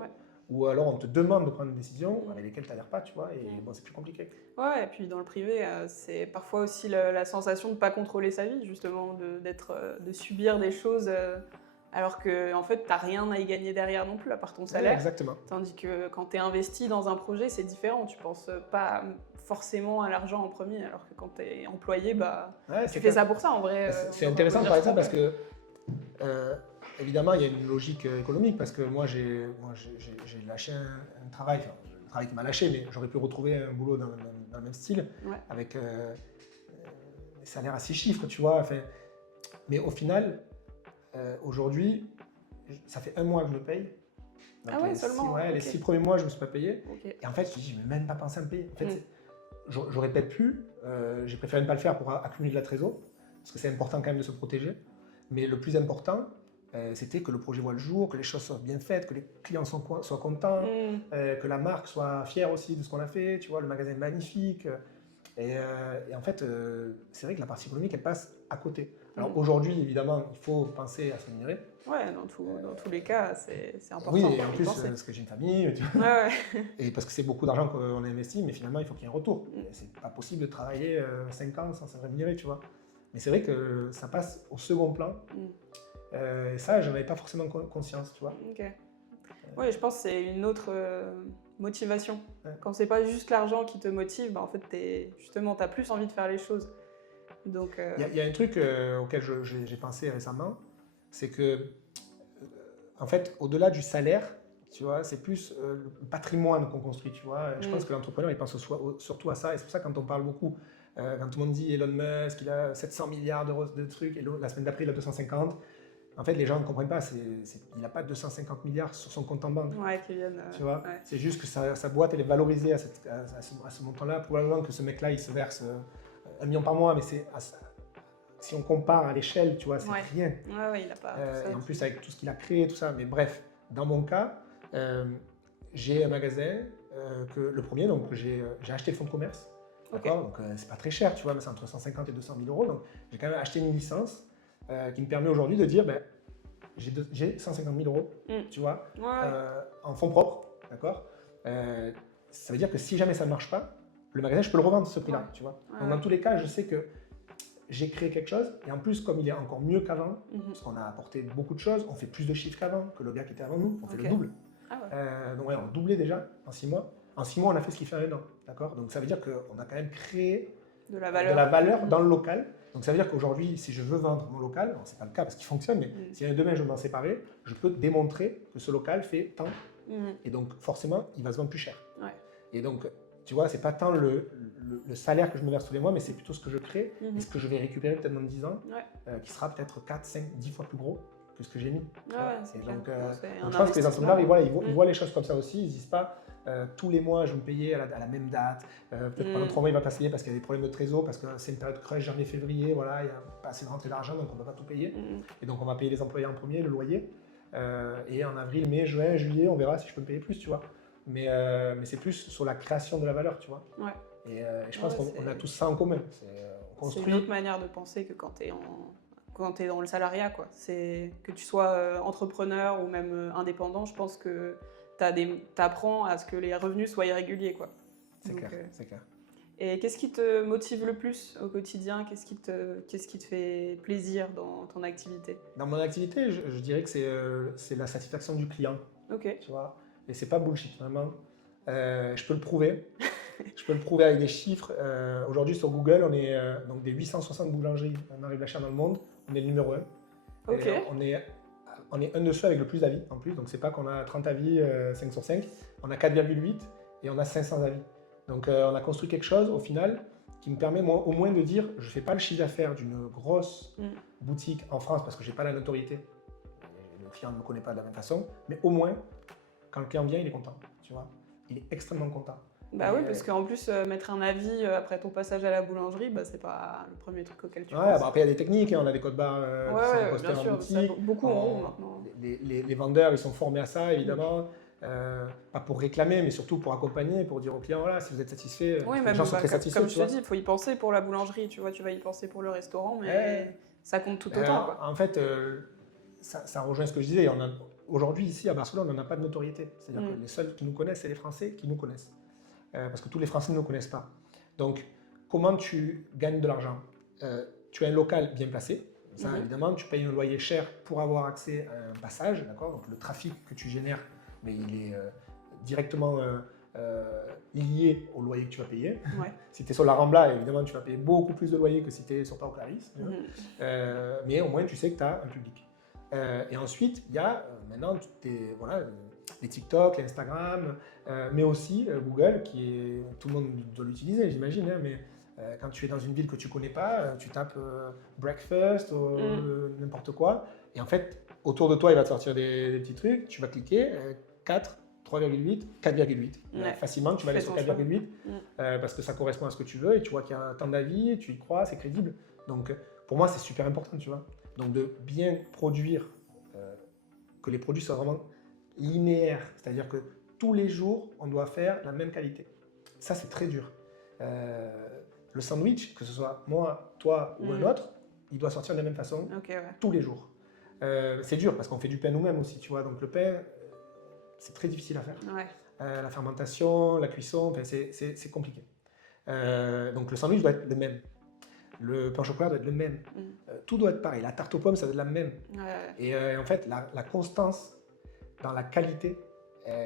Ou alors on te demande de prendre une décision avec lesquelles tu n'adhères pas, tu vois, et bon, c'est plus compliqué. Ouais, et puis dans le privé, c'est parfois aussi la sensation de ne pas contrôler sa vie, justement, de subir des choses, alors que en fait, tu n'as rien à y gagner derrière non plus, à part ton salaire. Exactement. Tandis que quand tu es investi dans un projet, c'est différent, tu ne penses pas forcément à l'argent en premier, alors que quand tu es employé, tu fais ça pour ça, en vrai. C'est intéressant de parler de ça parce que... évidemment, il y a une logique économique parce que moi, j'ai lâché un travail, enfin, un travail qui m'a lâché, mais j'aurais pu retrouver un boulot dans le même style, avec des salaires à 6 chiffres, tu vois. Enfin, mais au final, aujourd'hui, ça fait 1 mois que je me paye. Donc seulement les 6 premiers mois, je ne me suis pas payé. Et en fait, je me dis, je n'ai même pas pensé à me payer. En fait, j'aurais peut-être pu, j'ai préféré ne pas le faire pour accumuler de la trésor, parce que c'est important quand même de se protéger. Mais le plus important, c'était que le projet voit le jour, que les choses soient bien faites, que les clients soient contents, que la marque soit fière aussi de ce qu'on a fait, tu vois, le magasin est magnifique. Et en fait, c'est vrai que la partie économique, elle passe à côté. Alors aujourd'hui, évidemment, il faut penser à se rémunérer. Ouais, dans tous les cas, c'est important. Oui, et en plus, parce que j'ai une famille, tu vois. Et parce que c'est beaucoup d'argent qu'on a investi, mais finalement, il faut qu'il y ait un retour. C'est pas possible de travailler 5 ans sans se rémunérer, tu vois. Mais c'est vrai que ça passe au second plan. Et ça, je n'en avais pas forcément conscience, tu vois. Oui, je pense que c'est une autre motivation. Quand c'est pas juste l'argent qui te motive, en fait, justement, tu as plus envie de faire les choses. Donc, il y a un truc auquel j'ai pensé récemment, c'est que, en fait, au-delà du salaire, tu vois, c'est plus le patrimoine qu'on construit, tu vois. Je pense que l'entrepreneur, il pense surtout à ça. Et c'est pour ça, quand on parle beaucoup, quand tout le monde dit Elon Musk, il a 700 milliards d'euros de trucs, et la semaine d'après, il a 250. En fait, les gens ne comprennent pas. Il n'a pas 250 milliards sur son compte en banque. Ouais, Kylian, tu vois, ouais. c'est juste que sa boîte, elle est valorisée à ce montant-là. Probablement que ce mec-là, il se verse 1 million par mois, mais si on compare à l'échelle, tu vois, c'est rien. Ouais, il n'a pas. Et en plus, avec tout ce qu'il a créé, tout ça. Mais bref, dans mon cas, j'ai un magasin, le premier, donc j'ai acheté le fonds de commerce. D'accord. Donc, c'est pas très cher, tu vois, mais c'est entre 150 et 200 000 euros. Donc, j'ai quand même acheté une licence qui me permet aujourd'hui de dire, j'ai 150 000 euros, tu vois, en fonds propres, d'accord. Ça veut dire que si jamais ça ne marche pas, le magasin, je peux le revendre à ce prix-là, tu vois. Donc, dans tous les cas, je sais que j'ai créé quelque chose, et en plus, comme il est encore mieux qu'avant, parce qu'on a apporté beaucoup de choses, on fait plus de chiffres qu'avant, que le gars qui était avant nous, on fait le double. Donc, on a doublé déjà en 6 mois. En 6 mois, on a fait ce qu'il fait en 1 an, d'accord. Donc, ça veut dire qu'on a quand même créé de la valeur dans le local. Donc, ça veut dire qu'aujourd'hui, si je veux vendre mon local, ce n'est pas le cas parce qu'il fonctionne, mais si demain je veux m'en séparer, je peux démontrer que ce local fait tant. Et donc, forcément, il va se vendre plus cher. Et donc, tu vois, c'est pas tant le salaire que je me verse tous les mois, mais c'est plutôt ce que je crée et ce que je vais récupérer peut-être dans 10 ans, qui sera peut-être 4, 5, 10 fois plus gros que ce que j'ai mis. Donc, je pense que les entrepreneurs, ils voient les choses comme ça aussi. Ils ne disent pas tous les mois, je vais me payer à la même date. Peut-être pendant 3 mois, il ne va pas se payer parce qu'il y a des problèmes de trésor, parce que c'est une période creuse, janvier, février, voilà, il n'y a pas assez de rentrée d'argent, donc on ne peut pas tout payer. Et donc, on va payer les employés en premier, le loyer. Et en avril, mai, juin, juillet, on verra si je peux me payer plus, tu vois. Mais c'est plus sur la création de la valeur, tu vois. Et je pense qu'on a tous ça en commun. C'est une autre manière de penser que quand tu es dans le salariat, quoi. C'est que tu sois entrepreneur ou même indépendant, je pense que t'apprends à ce que les revenus soient irréguliers, quoi. C'est clair. Et qu'est-ce qui te motive le plus au quotidien? Qu'est-ce qui te fait plaisir dans ton activité? Dans mon activité, je dirais que c'est la satisfaction du client. Tu vois. Et c'est pas bullshit, vraiment. Je peux le prouver. Je peux le prouver avec des chiffres. Aujourd'hui, sur Google, on est donc des 860 boulangeries Marie Blachère dans le monde. On est le numéro 1. On est un dessus avec le plus d'avis en plus. Donc, c'est pas qu'on a 30 avis, 5 sur 5. On a 4,8 et on a 500 avis. Donc, on a construit quelque chose au final qui me permet au moins de dire je fais pas le chiffre d'affaires d'une grosse boutique en France parce que j'ai pas la notoriété. Le client ne me connaît pas de la même façon. Mais au moins, quand le client vient, il est content. Tu vois, il est extrêmement content. Bah oui, parce qu'en plus, mettre un avis après ton passage à la boulangerie, c'est pas le premier truc auquel tu penses. Après, il y a des techniques, on a des codes barres qui sont postés en boutique. Beaucoup en ont maintenant. Les vendeurs, ils sont formés à ça, évidemment. Pas pour réclamer, mais surtout pour accompagner, pour dire aux clients, voilà, si vous êtes satisfait, les gens sont très satisfaits. Comme je te dis, il faut y penser pour la boulangerie, tu vois, tu vas y penser pour le restaurant, mais ça compte tout autant. Quoi. En fait, ça rejoint ce que je disais. Aujourd'hui, ici, à Barcelone, on n'a pas de notoriété. C'est-à-dire que les seuls qui nous connaissent, c'est les Français qui nous connaissent. Parce que tous les Français ne nous connaissent pas. Donc, comment tu gagnes de l'argent? Tu as un local bien placé. Ça, évidemment, tu payes un loyer cher pour avoir accès à un passage. D'accord. Donc, le trafic que tu génères, mais il est directement lié au loyer que tu vas payer. Si tu es sur la Rambla, évidemment, tu vas payer beaucoup plus de loyer que si tu es sur Pau Claris. Mais au moins, tu sais que tu as un public. Et ensuite, il y a maintenant les TikTok, les Instagram, mais aussi Google, tout le monde doit l'utiliser, j'imagine. Mais quand tu es dans une ville que tu ne connais pas, tu tapes breakfast ou n'importe quoi. Et en fait, autour de toi, il va te sortir des petits trucs. Tu vas cliquer 4, 3,8, 4,8. Facilement, tu vas aller sur 4,8 parce que ça correspond à ce que tu veux et tu vois qu'il y a tant d'avis, tu y crois, c'est crédible. Donc, pour moi, c'est super important, tu vois. Donc, de bien produire, que les produits soient vraiment linéaires, c'est-à-dire que tous les jours, on doit faire la même qualité. Ça, c'est très dur. Le sandwich, que ce soit moi, toi ou un autre, il doit sortir de la même façon tous les jours. C'est dur parce qu'on fait du pain nous-mêmes aussi, tu vois. Donc, le pain, c'est très difficile à faire. La fermentation, la cuisson, c'est compliqué. Donc, le sandwich doit être le même. Le pain au chocolat doit être le même. Tout doit être pareil. La tarte aux pommes, ça doit être la même. Et en fait, la constance dans la qualité,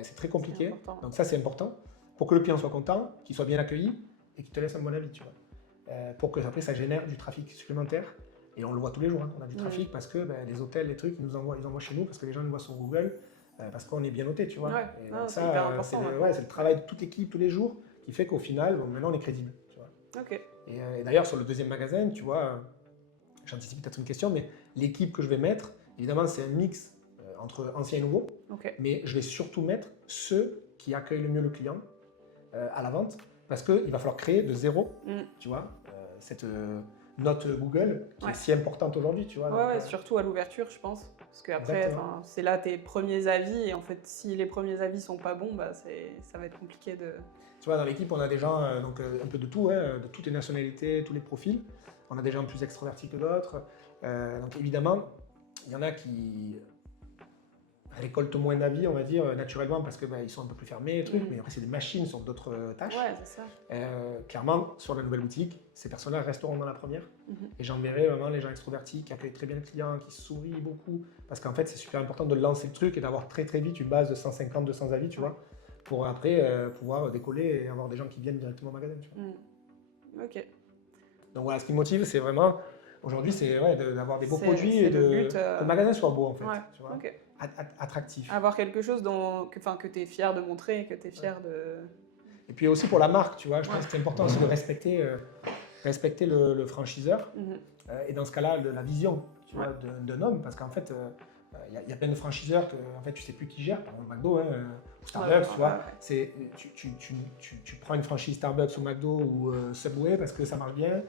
c'est très compliqué. Donc ça, c'est important pour que le client soit content, qu'il soit bien accueilli et qu'il te laisse un bon avis, tu vois. pour que après ça génère du trafic supplémentaire. Et on le voit tous les jours, hein, on a du trafic parce que les hôtels, les trucs, ils envoient chez nous parce que les gens nous voient sur Google, parce qu'on est bien noté, tu vois. Et donc c'est hyper important. C'est le travail de toute l'équipe tous les jours qui fait qu'au final, maintenant on est crédible. Tu vois. Et d'ailleurs, sur le deuxième magasin, tu vois, j'anticipe peut-être une question, mais l'équipe que je vais mettre, évidemment, c'est un mix entre anciens et nouveaux, mais je vais surtout mettre ceux qui accueillent le mieux le client à la vente, parce qu'il va falloir créer de zéro, tu vois, cette note Google qui est si importante aujourd'hui, tu vois. Surtout à l'ouverture, je pense, parce qu'après, c'est là tes premiers avis, et en fait, si les premiers avis sont pas bons, ça va être compliqué de... Tu vois, dans l'équipe, on a des gens, un peu de tout, de toutes les nationalités, tous les profils. On a des gens plus extrovertis que d'autres. Donc évidemment, il y en a qui récoltent moins d'avis, on va dire, naturellement, parce qu'ils sont un peu plus fermés, mais après, c'est des machines sur d'autres tâches. C'est ça. Clairement, sur la nouvelle boutique, ces personnes-là resteront dans la première. Et j'enverrai vraiment les gens extrovertis qui accueillent très bien le client, qui sourient beaucoup. Parce qu'en fait, c'est super important de lancer le truc et d'avoir très très vite une base de 150, 200 avis, tu vois, pour après pouvoir décoller et avoir des gens qui viennent directement au magasin. Tu vois. Donc voilà, ce qui me motive, c'est vraiment, aujourd'hui, c'est d'avoir des beaux produits et que le magasin soit beau, en fait. Tu vois. Attractif. Avoir quelque chose que tu es fier de montrer, que tu es fier de... Et puis aussi pour la marque, tu vois, je pense que c'est important aussi de respecter le franchiseur et dans ce cas-là, la vision tu vois, d'un homme, parce qu'en fait, il y a plein de franchiseurs que en fait, tu ne sais plus qui gère, par exemple McDo ou Starbucks, tu vois. Tu prends une franchise Starbucks ou McDo ou Subway parce que ça marche bien,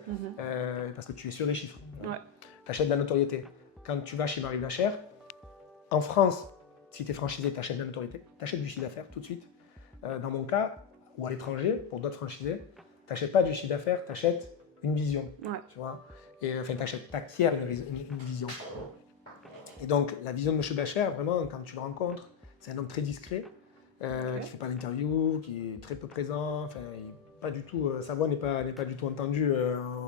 parce que tu es sur des chiffres. Tu achètes de la notoriété. Quand tu vas chez Marie Blachère, en France, si tu es franchisé, tu achètes de la notoriété, tu achètes du chiffre d'affaires tout de suite. Dans mon cas, ou à l'étranger, pour d'autres franchisés, tu n'achètes pas du chiffre d'affaires, tu achètes une vision. Tu vois. Et enfin, tu acquiers une vision. Et donc, la vision de M. Blachère, vraiment, quand tu le rencontres, c'est un homme très discret, qui ne fait pas d'interview, qui est très peu présent, enfin, pas du tout, sa voix n'est pas du tout entendue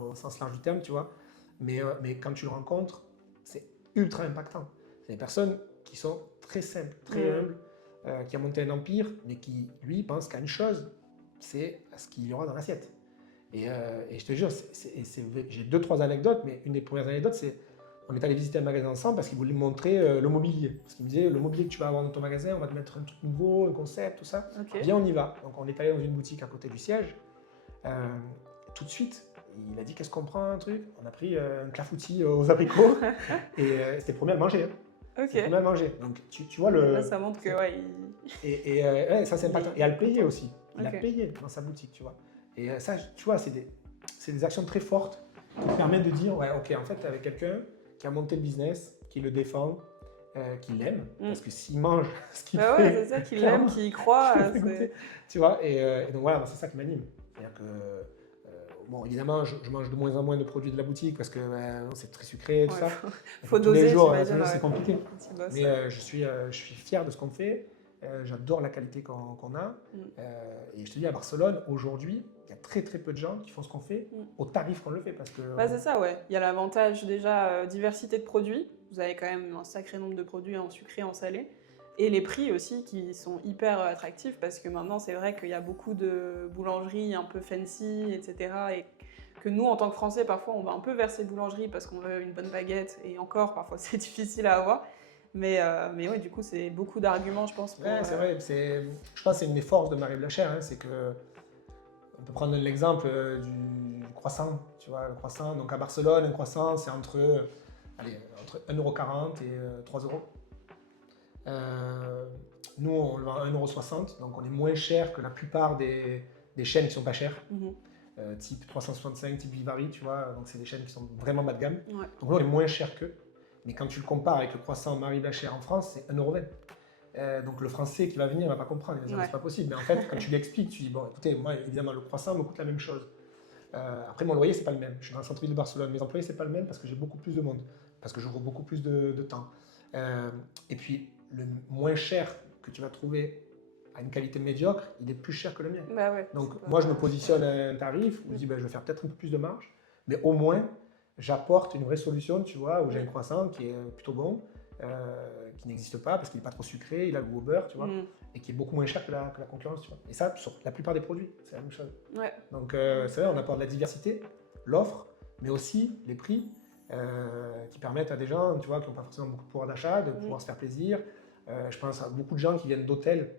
au sens large du terme, tu vois. Mais quand tu le rencontres, c'est ultra impactant. C'est des personnes qui sont très simples, très humbles, qui ont monté un empire, mais qui, lui, pense qu'à une chose, c'est ce qu'il y aura dans l'assiette. Et je te jure, j'ai 2-3 anecdotes, mais une des premières anecdotes, c'est on est allé visiter un magasin ensemble parce qu'il voulait me montrer le mobilier. Parce qu'il me disait, le mobilier que tu vas avoir dans ton magasin, on va te mettre un truc nouveau, un concept, tout ça. Viens, on y va. Donc on est allé dans une boutique à côté du siège. Tout de suite, il a dit, qu'est-ce qu'on prend un truc? On a pris un clafoutis aux abricots et c'était le premier à le manger. C'était le premier à le manger. Donc tu vois le... Là, ça montre que Et ça c'est impactant. Et à le payer aussi. Il a payé dans sa boutique, tu vois. Et ça, tu vois, c'est des actions très fortes qui permettent de dire, ouais, ok, en fait, avec quelqu'un qui a monté le business, qui le défend, qui l'aime, parce que s'il mange ce qu'il fait... c'est ça, qu'il l'aime, qu'il y croit. Tu vois, et donc voilà, c'est ça qui m'anime. C'est-à-dire que, bon, évidemment, je mange de moins en moins de produits de la boutique parce que c'est très sucré, tout ça. Faut tous doser, les jours, c'est compliqué. Mais je suis fier de ce qu'on fait. J'adore la qualité qu'on a. Et je te dis, à Barcelone, aujourd'hui, il y a très très peu de gens qui font ce qu'on fait au tarif qu'on le fait. Parce que, c'est ça, ouais. Il y a l'avantage déjà, diversité de produits. Vous avez quand même un sacré nombre de produits en sucré, en salé. Et les prix aussi qui sont hyper attractifs parce que maintenant, c'est vrai qu'il y a beaucoup de boulangeries un peu fancy, etc. Et que nous, en tant que Français, parfois, on va un peu vers ces boulangeries parce qu'on veut une bonne baguette. Et encore, parfois, c'est difficile à avoir. Mais oui, du coup, c'est beaucoup d'arguments, je pense. C'est vrai. Je pense que c'est une des forces de Marie Blachère. C'est que, on peut prendre l'exemple du croissant. Tu vois, le croissant. Donc à Barcelone, un croissant, c'est entre 1,40 € et 3 €. Nous, on le vend à 1,60 €. Donc on est moins cher que la plupart des chaînes qui sont pas chères. Type 365, type Vivari, tu vois. Donc c'est des chaînes qui sont vraiment bas de gamme. Donc nous, on est moins cher qu'eux. Mais quand tu le compares avec le croissant Marie Blachère en France, c'est 1,20 €. Donc le français qui va venir ne va pas comprendre, il va dire c'est pas possible. Mais en fait, quand tu lui expliques, tu dis bon, écoutez, moi évidemment le croissant me coûte la même chose. Après mon loyer c'est pas le même. Je suis dans le centre-ville de Barcelone, mes employés c'est pas le même parce que j'ai beaucoup plus de monde, parce que j'ouvre beaucoup plus de temps. Et puis le moins cher que tu vas trouver à une qualité médiocre, il est plus cher que le mien. Donc moi je me positionne à un tarif où je dis je vais faire peut-être un peu plus de marge, mais au moins j'apporte une vraie solution, tu vois, où j'ai un croissant qui est plutôt bon, qui n'existe pas parce qu'il n'est pas trop sucré, il a le goût au beurre, tu vois, et qui est beaucoup moins cher que la concurrence, tu vois. Et ça, sur la plupart des produits, c'est la même chose. Donc, c'est vrai, on apporte de la diversité, l'offre, mais aussi les prix qui permettent à des gens, tu vois, qui n'ont pas forcément beaucoup de pouvoir d'achat, de pouvoir se faire plaisir. Je pense à beaucoup de gens qui viennent d'hôtels.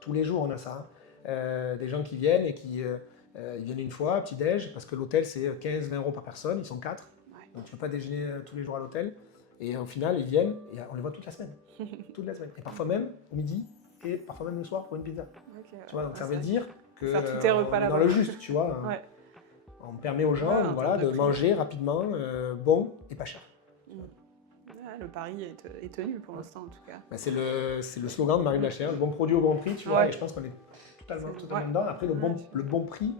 Tous les jours, on a ça. Des gens qui viennent et qui ils viennent une fois, petit-déj, parce que l'hôtel, c'est 15-20 euros par personne, ils sont 4. Donc tu ne peux pas déjeuner tous les jours à l'hôtel. Et au final, ils viennent et on les voit toute la semaine. Toute la semaine. Et parfois même au midi et parfois même le soir pour une pizza. Tu vois, donc ça veut dire que faire tous tes repas on est dans le juste, tu vois. On permet aux gens de manger rapidement, bon et pas cher. Le pari est tenu pour l'instant en tout cas. Bah, c'est le slogan de Marine Blachère, le bon produit au bon prix, tu vois, et je pense qu'on est totalement dedans. Après, le bon prix,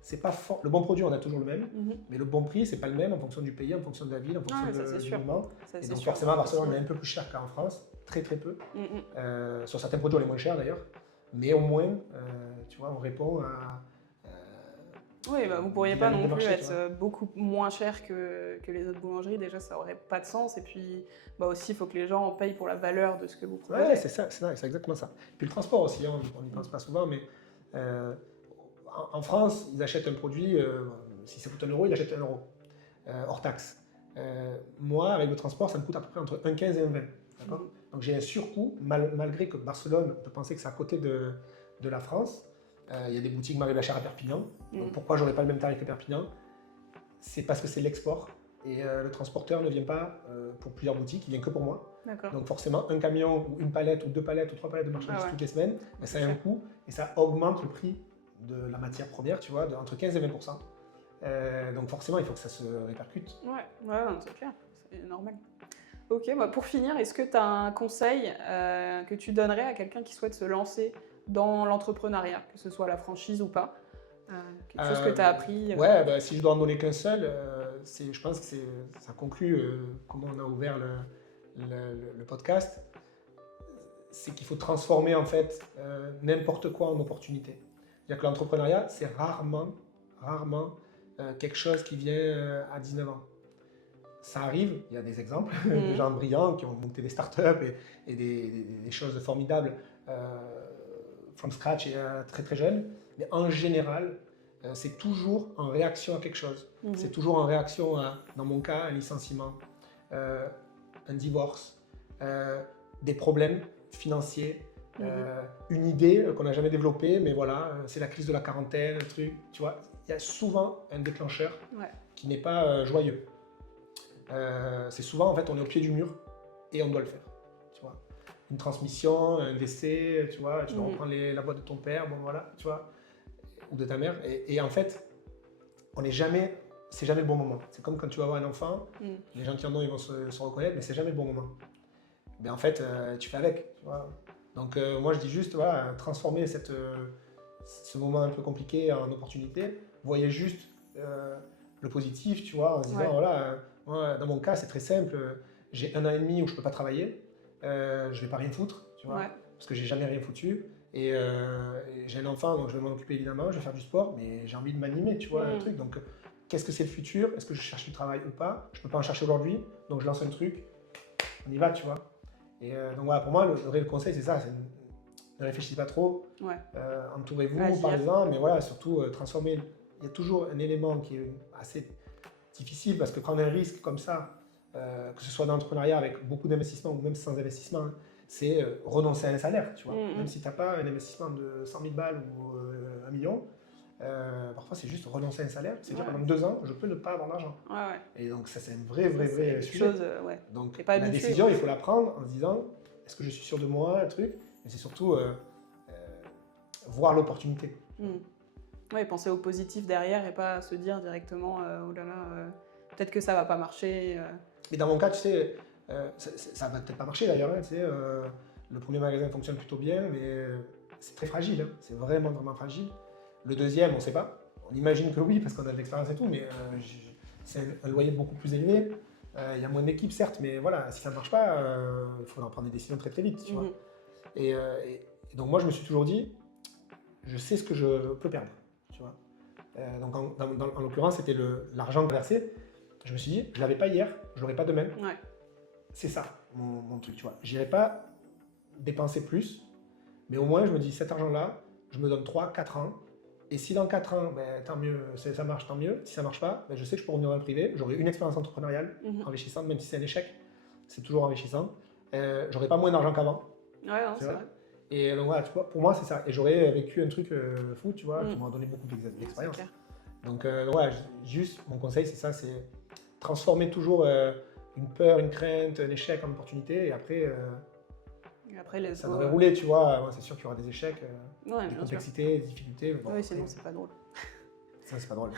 c'est pas fort. Le bon produit, on a toujours le même, mais le bon prix, c'est pas le même en fonction du pays, en fonction de la ville, en fonction du moment. Et donc forcément, à Barcelone, on est un peu plus cher qu'en France, très très peu. Sur certains produits, on est moins cher d'ailleurs, mais au moins, tu vois, on répond à... Oui, bah, vous ne pourriez pas non plus être beaucoup moins cher que les autres boulangeries. Déjà, ça n'aurait pas de sens. Et puis, bah aussi, il faut que les gens payent pour la valeur de ce que vous proposez. Ouais, c'est exactement ça. Puis le transport aussi, hein, on n'y pense pas souvent, mais en France, ils achètent un produit, si ça coûte 1 euro, ils achètent 1 euro, hors taxe. Moi, avec le transport, ça me coûte à peu près entre 1,15 et 1,20. Donc j'ai un surcoût, malgré que Barcelone, on peut penser que c'est à côté de la France. Il y a des boutiques Marine Blachère à Perpignan. Donc pourquoi j'aurais pas le même tarif que Perpignan? C'est parce que c'est l'export et le transporteur ne vient pas pour plusieurs boutiques, il vient que pour moi. Donc forcément, un camion ou une palette ou 2 palettes ou 3 palettes de marchandises toutes les semaines, ben, ça a un coût et ça augmente le prix de la matière première, tu vois, entre 15 et 20%. Donc forcément, il faut que ça se répercute. Ouais, c'est clair, c'est normal. Ok, bah pour finir, est-ce que tu as un conseil que tu donnerais à quelqu'un qui souhaite se lancer dans l'entrepreneuriat, que ce soit la franchise ou pas, quelque chose que tu as appris Ouais, bah, si je dois en donner qu'un seul, je pense que ça conclut comment on a ouvert le podcast, c'est qu'il faut transformer en fait n'importe quoi en opportunité. C'est-à-dire que l'entrepreneuriat, c'est rarement quelque chose qui vient à 19 ans. Ça arrive, il y a des exemples de gens brillants qui ont monté des startups et des choses formidables from scratch et très très jeunes, mais en général, c'est toujours en réaction à quelque chose. C'est toujours en réaction à, dans mon cas, un licenciement, un divorce, des problèmes financiers, une idée qu'on n'a jamais développée, mais voilà, c'est la crise de la quarantaine, un truc, tu vois. Il y a souvent un déclencheur qui n'est pas joyeux. C'est souvent, en fait, on est au pied du mur et on doit le faire, tu vois. Une transmission, un décès, tu vois, tu dois reprendre la boîte de ton père, bon voilà, tu vois, ou de ta mère. Et en fait, c'est jamais le bon moment. C'est comme quand tu vas avoir un enfant, les gens qui en ont, ils vont se reconnaître, mais c'est jamais le bon moment. Mais en fait, tu fais avec, tu vois. Donc moi, je dis juste, voilà, transformer ce moment un peu compliqué en opportunité. Voyez juste le positif, tu vois, en se disant, voilà, moi, dans mon cas, c'est très simple. J'ai 1 an et demi où je ne peux pas travailler. Je ne vais pas rien foutre, tu vois, parce que j'ai jamais rien foutu. Et j'ai un enfant, donc je vais m'en occuper évidemment, je vais faire du sport, mais j'ai envie de m'animer, tu vois, le truc. Donc, qu'est-ce que c'est le futur? Est-ce que je cherche du travail ou pas? Je ne peux pas en chercher aujourd'hui, donc je lance un truc, on y va, tu vois. Et donc voilà, pour moi, le réel conseil, c'est ça, ne réfléchissez pas trop, entourez-vous, parlez-en, mais voilà, surtout transformez. Il y a toujours un élément qui est assez difficile, parce que prendre un risque comme ça, que ce soit dans l'entrepreneuriat avec beaucoup d'investissement ou même sans investissement, c'est renoncer à un salaire, tu vois. Même si tu n'as pas un investissement de 100 000 balles ou 1 million, parfois c'est juste renoncer à un salaire, c'est dire pendant 2 ans, je peux ne pas avoir d'argent. Et donc ça, c'est un vrai sujet. Donc la décision, il faut la prendre en se disant, est-ce que je suis sûr de moi, un truc, mais c'est surtout voir l'opportunité. Oui, penser au positif derrière et pas se dire directement, oh là là, peut-être que ça va pas marcher. Mais dans mon cas, tu sais, ça va peut-être pas marcher d'ailleurs, hein, tu sais, le premier magasin fonctionne plutôt bien, mais c'est très fragile, hein, c'est vraiment fragile. Le deuxième, on ne sait pas. On imagine que oui, parce qu'on a de l'expérience et tout, mais c'est un loyer beaucoup plus élevé. Il y a moins d'équipes, certes, mais voilà, si ça ne marche pas, il faudra prendre des décisions très très vite, tu vois. Et donc moi, je me suis toujours dit, je sais ce que je peux perdre, tu vois. Donc en l'occurrence, c'était l'argent versé. Je me suis dit, je ne l'avais pas hier, je ne l'aurai pas demain. C'est ça, mon truc, tu vois. Je n'irai pas dépenser plus, mais au moins, je me dis, cet argent-là, je me donne 3-4 ans Et si dans 4 ans, tant mieux, ça marche, tant mieux. Si ça marche pas, je sais que je peux revenir dans le privé. J'aurai une expérience entrepreneuriale enrichissante, même si c'est un échec. C'est toujours enrichissant. J'aurai pas moins d'argent qu'avant. Ouais, non, c'est vrai. Et donc voilà, tu vois, pour moi, c'est ça. Et j'aurais vécu un truc fou, tu vois, qui m'a donné beaucoup d'expérience. Donc ouais, juste, mon conseil, c'est ça, c'est transformer toujours une peur, une crainte, un échec en opportunité. Et après ça devrait rouler, tu vois. C'est sûr qu'il y aura des échecs, des complexités, des difficultés. Bon, oui, sinon c'est pas drôle. Ça, c'est pas drôle.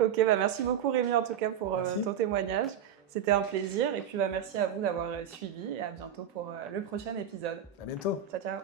Ok, merci beaucoup Rémi en tout cas pour ton témoignage. C'était un plaisir. Et puis merci à vous d'avoir suivi et à bientôt pour le prochain épisode. À bientôt. Ciao, ciao.